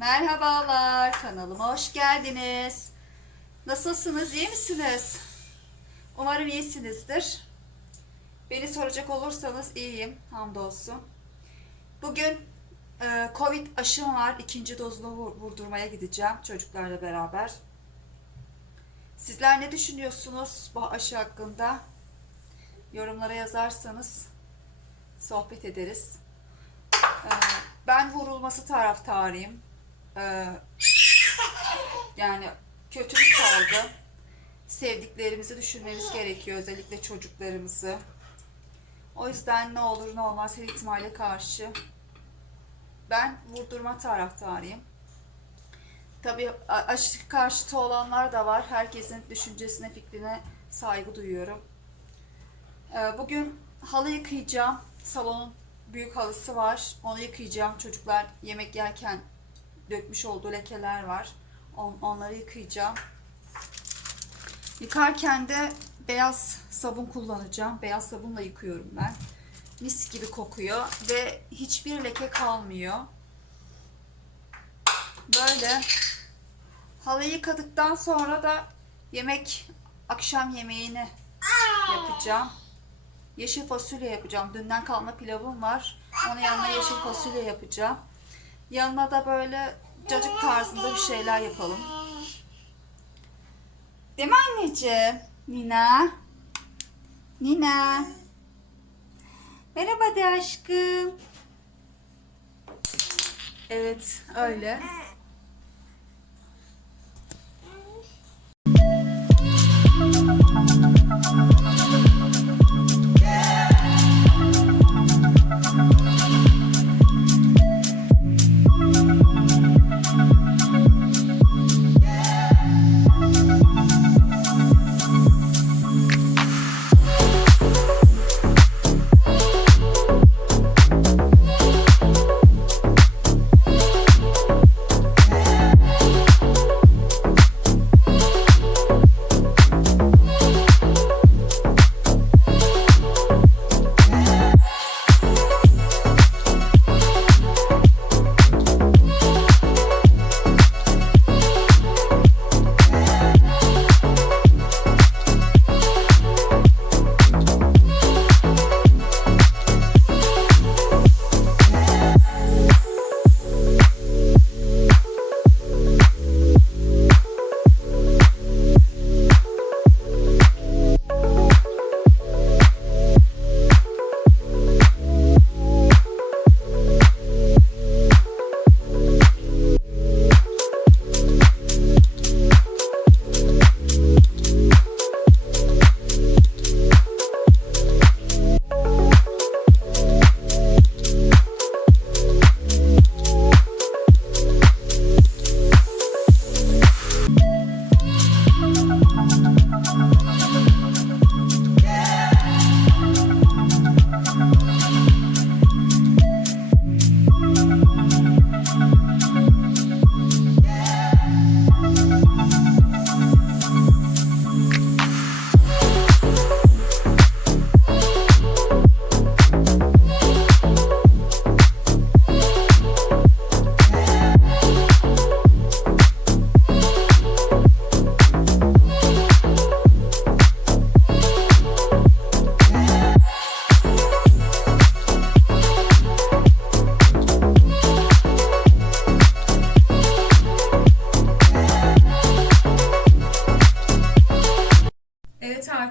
Merhabalar, kanalıma hoş geldiniz. Nasılsınız, iyi misiniz? Umarım iyisinizdir. Beni soracak olursanız iyiyim, hamdolsun. Bugün e, Covid aşım var, ikinci dozunu vur- vurdurmaya gideceğim çocuklarla beraber. Sizler ne düşünüyorsunuz bu aşı hakkında? Yorumlara yazarsanız sohbet ederiz. Ee, Ben vurulması taraftarıyım. Ee, Yani kötü bir salgı. Sevdiklerimizi düşünmemiz gerekiyor. Özellikle çocuklarımızı. O yüzden ne olur ne olmaz her ihtimale karşı ben vurdurma taraftarıyım. Tabii a- aşı karşıtı olanlar da var. Herkesin düşüncesine, fikrine saygı duyuyorum. Ee, Bugün halı yıkayacağım. Salonun büyük halısı var. Onu yıkayacağım. Çocuklar yemek yerken dökmüş olduğu lekeler var. On- Onları yıkayacağım. Yıkarken de beyaz sabun kullanacağım. Beyaz sabunla yıkıyorum ben. Mis gibi kokuyor ve hiçbir leke kalmıyor. Böyle halıyı yıkadıktan sonra da yemek akşam yemeğini yapacağım. Yeşil fasulye yapacağım. Dünden kalma pilavım var. Onun yanına yeşil fasulye yapacağım. Yanına da böyle cacık tarzında bir şeyler yapalım. Değil mi anneciğim? Nina. Nina. Merhaba de aşkım. Evet öyle.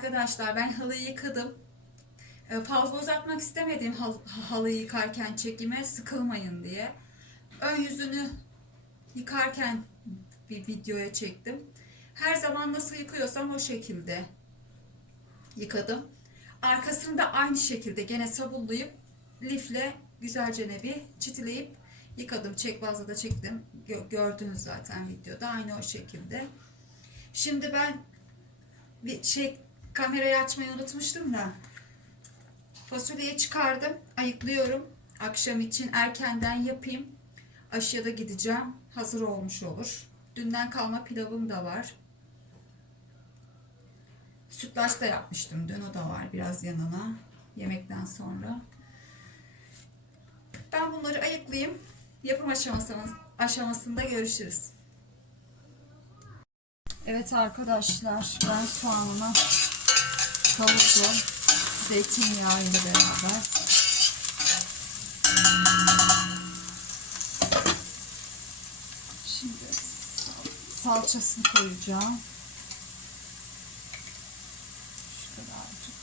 Arkadaşlar ben halıyı yıkadım. Ee, Fazla uzatmak istemedim hal- halıyı yıkarken çekime sıkılmayın diye. Ön yüzünü yıkarken bir videoya çektim. Her zaman nasıl yıkıyorsam o şekilde yıkadım. Arkasını da aynı şekilde gene sabunlayıp lifle güzelce bir çitileyip yıkadım. Çek bazda da çektim. Gö- gördünüz zaten videoda aynı o şekilde. Şimdi ben bir şey kamerayı açmayı unutmuştum da. Fasulyeyi çıkardım ayıklıyorum. Akşam için erkenden yapayım. Aşıya da gideceğim hazır olmuş olur. Dünden kalma pilavım da var. Sütlaç da yapmıştım dün o da var biraz yanına yemekten sonra. Ben bunları ayıklayayım. Yapım aşamasında, görüşürüz. Evet arkadaşlar ben soğanımı kavurdum. Zeytinyağı ile beraber. Şimdi salçasını koyacağım. Şu kadarcık.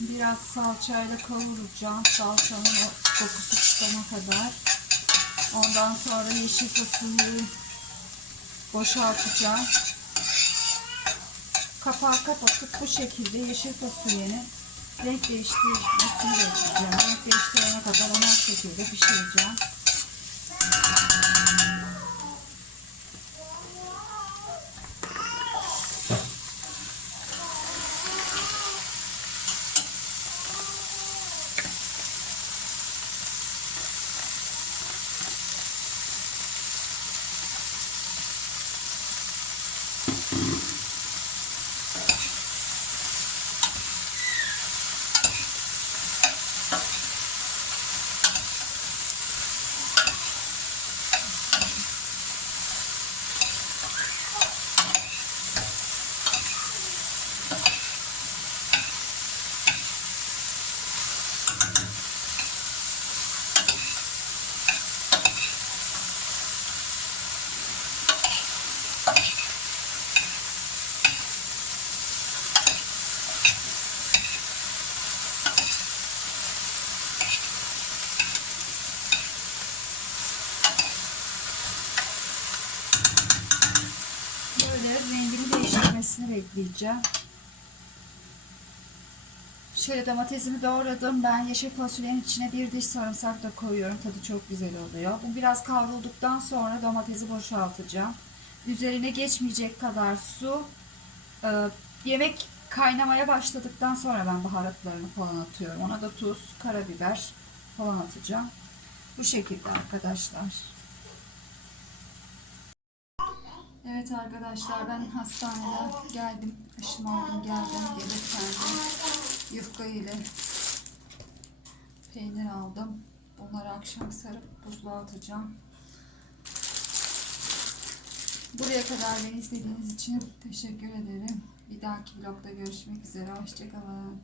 Biraz salçayla kavuracağım. Salçanın kokusu çıkana kadar. Ondan sonra yeşil fasulyeyi boşaltacağım. Kapağı kapatıp bu şekilde yeşil fasulyenin renk değiştirmesini bekleyeceğim. Renk değiştirene kadar onu şekilde pişireceğim. Böyle rengini değiştirmesini bekleyeceğim. Şöyle domatesimi doğradım. Ben yeşil fasulyenin içine bir diş sarımsak da koyuyorum. Tadı çok güzel oluyor. Bu biraz kavrulduktan sonra domatesi boşaltacağım. Üzerine geçmeyecek kadar su. Ee, yemek kaynamaya başladıktan sonra ben baharatlarını falan atıyorum. Ona da tuz, karabiber falan atacağım. Bu şekilde arkadaşlar. Evet arkadaşlar ben hastaneden geldim. Aşımı aldım geldim. Gelirken de yufka ile peynir aldım. Bunları akşam sarıp buzluğa atacağım. Buraya kadar beni izlediğiniz için teşekkür ederim. Bir dahaki vlogda görüşmek üzere. Hoşçakalın.